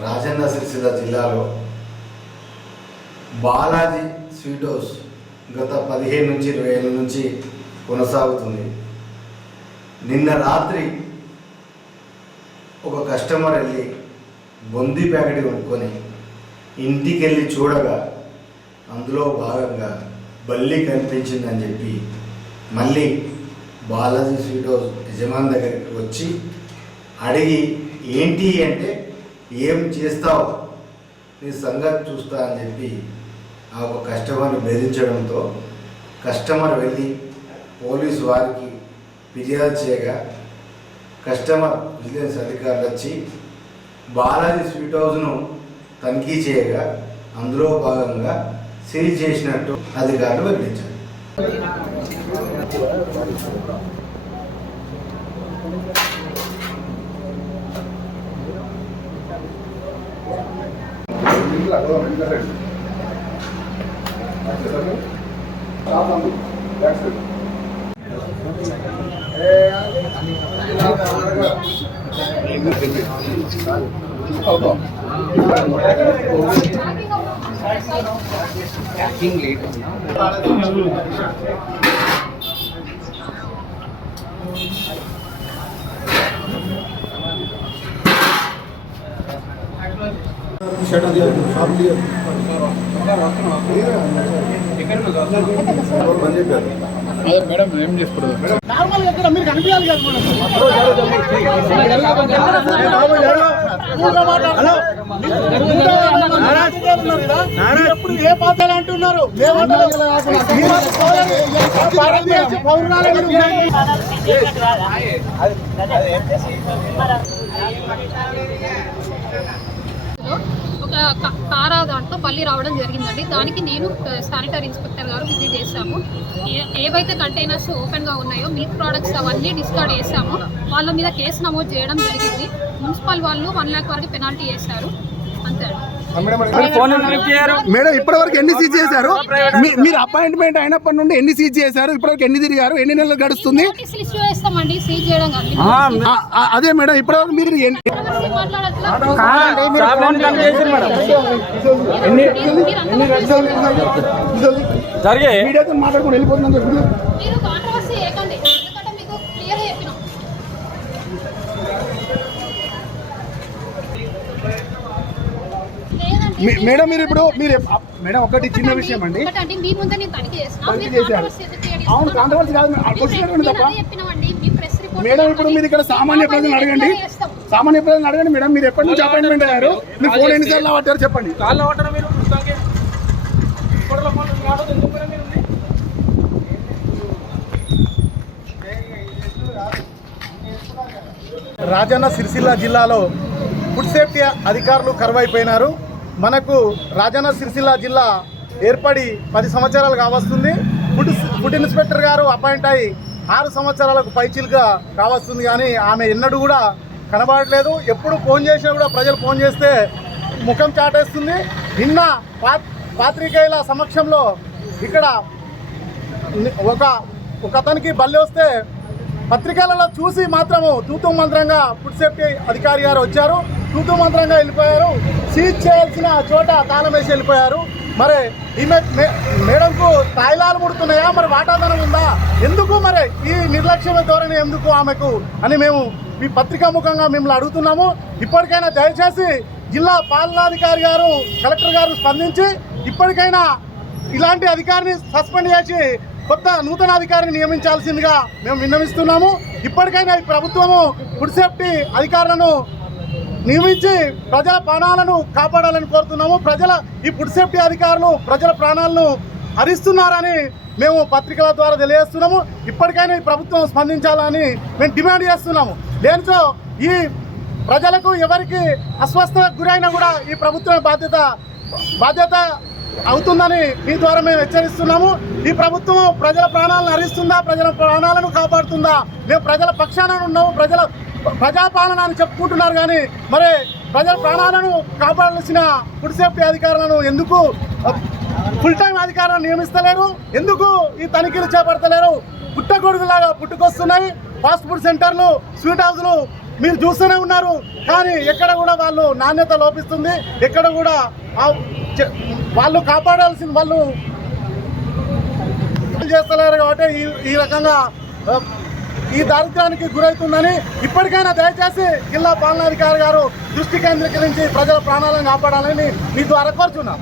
రాజన్న సిరిసిల్ల జిల్లాలో Balaji sweet house గత 15 నుంచి 20 ఏళ్ళ నుంచి కొనసాగుతుంది. నిన్న రాత్రి ఒక కస్టమర్ వెళ్ళి బొంది ప్యాకెట్ కొనుక్కొని ఇంటికి వెళ్ళి చూడగా అందులో భాగంగా బల్లి కనిపించిందని చెప్పి మళ్ళీ బాలాజీ స్వీట్ హౌస్ యజమాని దగ్గరికి వచ్చి అడిగి ఏంటి అంటే ఏం చేస్తావు నీ సంగతి చూస్తా అని చెప్పి ఆ ఒక కస్టమర్ని బెదిరించడంతో కస్టమర్ వెళ్ళి పోలీసు వారికి ఫిర్యాదు చేయగా కస్టమర్ విజిలెన్స్ అధికారులు వచ్చి బాలాజీ స్వీట్ హౌస్ను తనిఖీ చేయగా అందులో భాగంగా సీల్ చేసినట్టు అధికారులు వెల్లడించారు. మేడం ఏం చేసుకోలేదు నార్మల్ ఎక్కడ మీరు కనిపించాలి కదా ఎప్పుడు ఏ పాత్రలు అంటున్నారు ఒక కారా దాంట్లో పల్లి రావడం జరిగిందండి. దానికి నేను శానిటరీ ఇన్స్పెక్టర్ గారు విజిట్ చేశాము. ఏవైతే కంటైనర్స్ ఓపెన్గా ఉన్నాయో మిల్క్ ప్రోడక్ట్స్ అవన్నీ డిస్కార్డ్ చేశాము. వాళ్ళ మీద కేసు నమోదు చేయడం జరిగింది. మున్సిపల్ వాళ్ళు 1 లక్ష వరకు పెనాల్టీ చేశారు. అంతే. మేడం ఇప్పటివరకు ఎన్ని సీజ్ చేశారు? మీరు అపాయింట్మెంట్ అయినప్పటి నుండి ఎన్ని సీజ్ చేశారు? ఇప్పటివరకు ఎన్ని తిరిగారు? ఎన్ని నెలలు గడుస్తుంది? అదే మేడం ఇప్పటివరకు మీరు మాట్లాడుకుని వెళ్ళిపోతున్నాం. మేడం మీరు ఇప్పుడు మీరు మేడం ఒకటి చిన్న విషయం అండి. అవును కాంట్రవర్సీ కాదు మేడం. ఇప్పుడు మీరు ఇక్కడ సామాన్య ప్రజలను అడగండి. సామాన్య ప్రజలను అడగండి మేడం. మీరు ఎప్పటి నుంచి అపాయింట్మెంట్ అయ్యారు? మీరు ఫోన్ ఎన్నిసార్లు పట్టారు చెప్పండి. రాజన్న సిరిసిల్ల జిల్లాలో ఫుడ్ సేఫ్టీ అధికారులు కరువైపోయినారు. మనకు రాజన్న సిరిసిల్ల జిల్లా ఏర్పడి 10 సంవత్సరాలు కావస్తుంది. ఫుడ్ ఇన్స్పెక్టర్ గారు అపాయింట్ అయ్యి 6 సంవత్సరాలకు పైచిలుగా కావస్తుంది. కానీ ఆమె ఎన్నడూ కూడా కనబడట్లేదు. ఎప్పుడు ఫోన్ చేసినా కూడా ప్రజలు ఫోన్ చేస్తే ముఖం చాటేస్తుంది. నిన్న పాత్రికేయుల సమక్షంలో ఇక్కడ ఒక అతనికి బల్లి వస్తే పత్రికలలో చూసి మాత్రము తూతూ మంత్రంగా ఫుడ్ సేఫ్టీ అధికారి గారు వచ్చారు. తూతూ మంత్రంగా వెళ్ళిపోయారు. సీజ్ చేయాల్సిన చోట తాళం వేసి వెళ్ళిపోయారు. మరి ఈమె మేడంకు తాయిలాలు ముడుతున్నాయా? మరి వాటాదనం ఉందా? ఎందుకు మరి ఈ నిర్లక్ష్యమైన ధోరణి ఎందుకు ఆమెకు అని మేము ఈ పత్రికా ముఖంగా మిమ్మల్ని అడుగుతున్నాము. ఇప్పటికైనా దయచేసి జిల్లా పాలనాధికారి గారు కలెక్టర్ గారు స్పందించి ఇప్పటికైనా ఇలాంటి అధికారిని సస్పెండ్ చేసి కొత్త నూతన అధికారిని నియమించాల్సిందిగా మేము విన్నవిస్తున్నాము. ఇప్పటికైనా ఈ ప్రభుత్వము ఫుడ్ సేఫ్టీ అధికారులను నియమించి ప్రజల ప్రాణాలను కాపాడాలని కోరుతున్నాము. ఈ ఫుడ్ సేఫ్టీ అధికారులు ప్రజల ప్రాణాలను హరిస్తున్నారని మేము పత్రికల ద్వారా తెలియజేస్తున్నాము. ఇప్పటికైనా ఈ ప్రభుత్వం స్పందించాలని మేము డిమాండ్ చేస్తున్నాము. లేనిచో ఈ ప్రజలకు ఎవరికి అస్వస్థతకు గురైనా కూడా ఈ ప్రభుత్వమే బాధ్యత అవుతుందని మీ ద్వారా మేము హెచ్చరిస్తున్నాము. ఈ ప్రభుత్వం ప్రజల ప్రాణాలను హరిస్తుందా? ప్రజల ప్రాణాలను కాపాడుతుందా? మేము ప్రజల పక్షాన ఉన్నాము. ప్రజాపాలన అని చెప్పుకుంటున్నారు కానీ మరి ప్రజల ప్రాణాలను కాపాడాల్సిన ఫుడ్ సేఫ్టీ అధికారులను ఎందుకు ఫుల్ టైం అధికారులను నియమిస్తలేరు? ఎందుకు ఈ తనిఖీలు చేపడతలేరు? పుట్టగొడుగులాగా పుట్టుకొస్తున్నాయి. ఫాస్ట్ ఫుడ్ సెంటర్లు, స్వీట్ హౌస్లు మీరు చూస్తూనే ఉన్నారు. కానీ ఎక్కడ కూడా వాళ్ళు నాణ్యత లోపిస్తుంది, ఎక్కడ కూడా వాళ్ళు కాపాడాల్సింది వాళ్ళు చేస్తలేరు. కాబట్టి ఈ రకంగా ఈ దారిద్ర్యానికి గురవుతుందని ఇప్పటికైనా దయచేసి జిల్లా పాలనాధికారి గారు దృష్టి కేంద్రీకరించి ప్రజల ప్రాణాలను కాపాడాలని మీ ద్వారా కోరుచున్నాం.